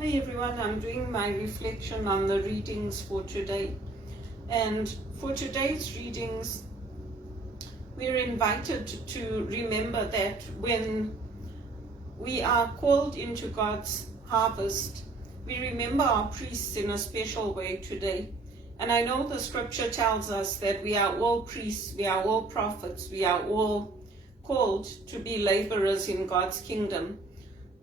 Hi everyone, I'm doing my reflection on the readings for today. And for today's readings, we're invited to remember that when we are called into God's harvest, we remember our priests in a special way today. And I know the scripture tells us that we are all priests, we are all prophets, we are all called to be laborers in God's kingdom.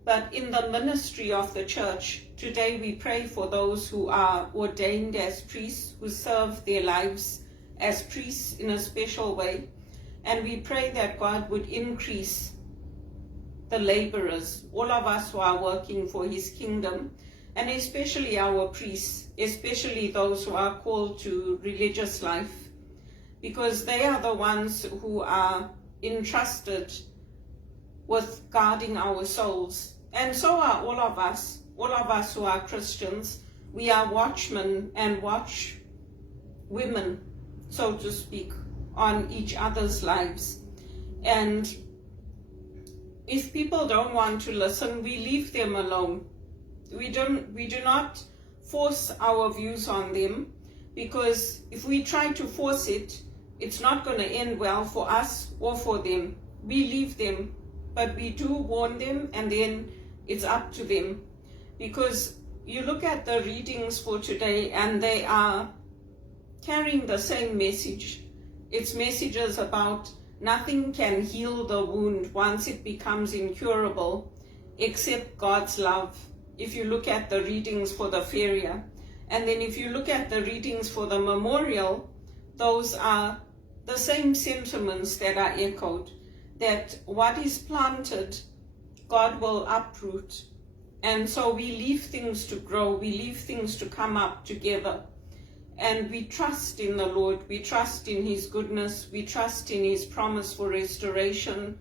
But in the ministry of the church, today we pray for those who are ordained as priests, who serve their lives as priests in a special way. And we pray that God would increase the laborers, all of us who are working for his kingdom, and especially our priests, especially those who are called to religious life, because they are the ones who are entrusted with guarding our souls. And so are all of us who are Christians. We are watchmen and watch women, so to speak, on each other's lives. And if people don't want to listen, we leave them alone. We do not force our views on them, because if we try to force it, it's not going to end well for us or for them. We leave them, but we do warn them, and then it's up to them. Because you look at the readings for today and they are carrying the same message. It's messages about nothing can heal the wound once it becomes incurable except God's love. If you look at the readings for the feria, and then if you look at the readings for the memorial, those are the same sentiments that are echoed, that what is planted, God will uproot. And so we leave things to grow, we leave things to come up together. And we trust in the Lord, we trust in his goodness, we trust in his promise for restoration.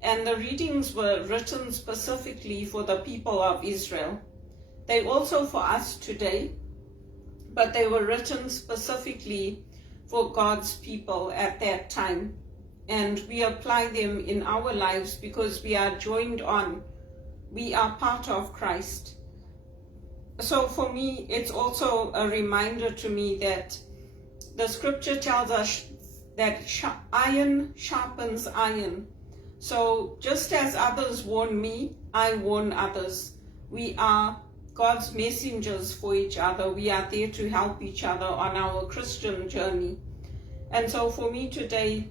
And the readings were written specifically for the people of Israel. They also for us today, but they were written specifically for God's people at that time. And we apply them in our lives because we are joined on. We are part of Christ. So for me, it's also a reminder to me that the scripture tells us that iron sharpens iron. So just as others warn me, I warn others. We are God's messengers for each other. We are there to help each other on our Christian journey. And so for me today,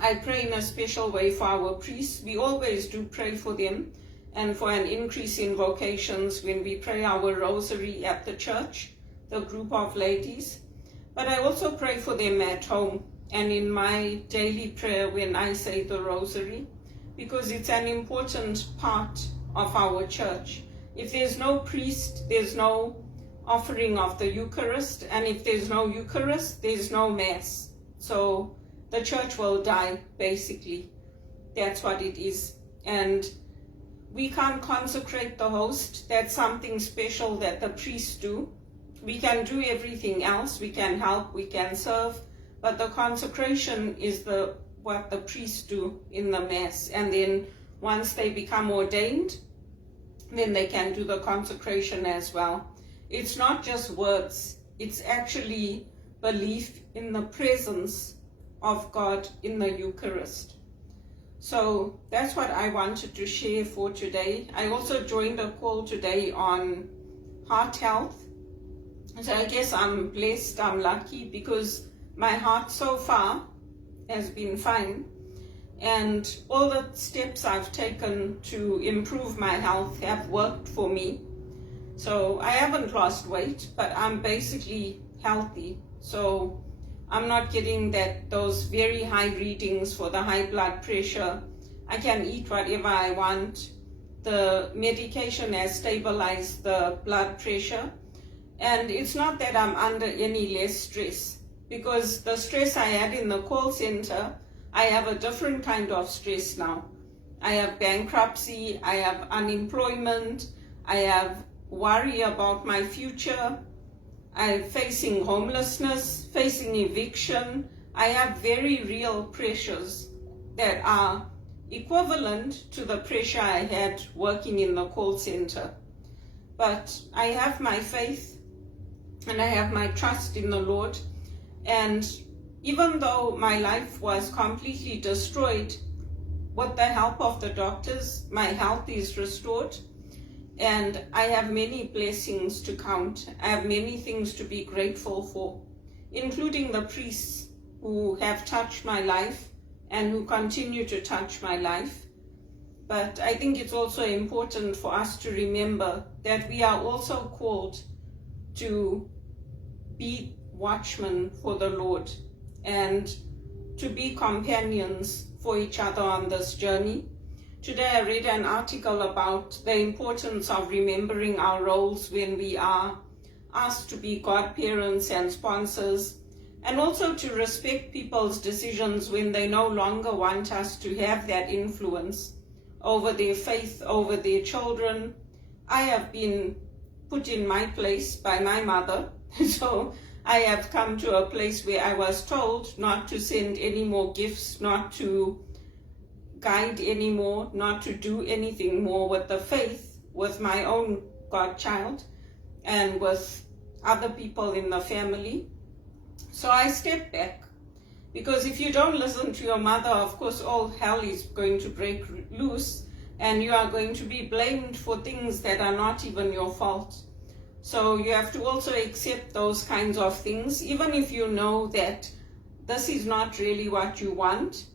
I pray in a special way for our priests. We always do pray for them, and for an increase in vocations when we pray our rosary at the church, the group of ladies. But I also pray for them at home and in my daily prayer when I say the rosary, because it's an important part of our church. If there's no priest, there's no offering of the Eucharist, and if there's no Eucharist, there's no Mass. So the church will die, basically. That's what it is. And we can't consecrate the host. That's something special that the priests do. We can do everything else. We can help, we can serve, but the consecration is what the priests do in the Mass. And then once they become ordained, then they can do the consecration as well. It's not just words. It's actually belief in the presence of God in the Eucharist. So that's what I wanted to share for today. I also joined a call today on heart health. So I guess I'm blessed, I'm lucky, because my heart so far has been fine. And all the steps I've taken to improve my health have worked for me. So I haven't lost weight, but I'm basically healthy. So I'm not getting those very high readings for the high blood pressure. I can eat whatever I want. The medication has stabilized the blood pressure. And it's not that I'm under any less stress, because the stress I had in the call center, I have a different kind of stress now. I have bankruptcy, I have unemployment, I have worry about my future. I'm facing homelessness, facing eviction. I have very real pressures that are equivalent to the pressure I had working in the call center. but I have my faith and I have my trust in the Lord. And even though my life was completely destroyed, with the help of the doctors, my health is restored, and I have many blessings to count. I have many things to be grateful for, including the priests who have touched my life and who continue to touch my life. But I think it's also important for us to remember that we are also called to be watchmen for the Lord and to be companions for each other on this journey. Today I read an article about the importance of remembering our roles when we are asked to be godparents and sponsors, and also to respect people's decisions when they no longer want us to have that influence over their faith, over their children. I have been put in my place by my mother, so I have come to a place where I was told not to send any more gifts, not to guide anymore, not to do anything more with the faith, with my own godchild and with other people in the family. So I stepped back, because if you don't listen to your mother, of course all hell is going to break loose and you are going to be blamed for things that are not even your fault. So you have to also accept those kinds of things, even if you know that this is not really what you want.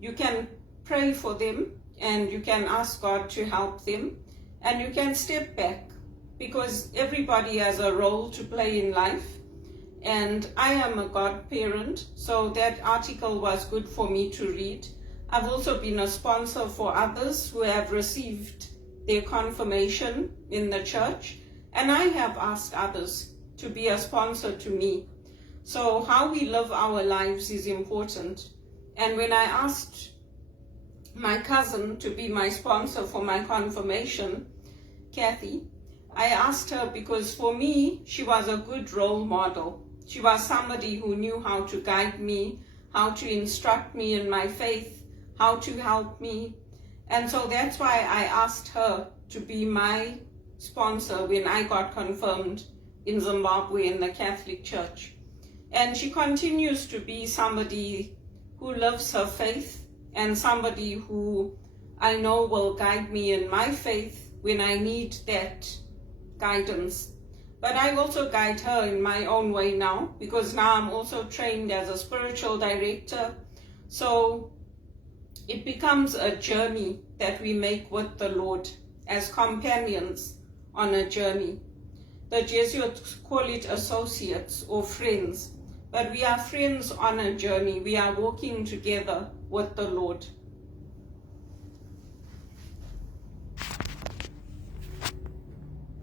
You can pray for them and you can ask God to help them, and you can step back, because everybody has a role to play in life. And I am a godparent, so that article was good for me to read. I've also been a sponsor for others who have received their confirmation in the church, and I have asked others to be a sponsor to me. So how we live our lives is important. And when I asked my cousin to be my sponsor for my confirmation, Kathy, I asked her because for me, she was a good role model. She was somebody who knew how to guide me, how to instruct me in my faith, how to help me. And so that's why I asked her to be my sponsor when I got confirmed in Zimbabwe in the Catholic Church. And she continues to be somebody who loves her faith and somebody who I know will guide me in my faith when I need that guidance. But I also guide her in my own way now, because now I'm also trained as a spiritual director. So it becomes a journey that we make with the Lord as companions on a journey. The Jesuits call it associates or friends, but we are friends on a journey. We are walking together with the Lord.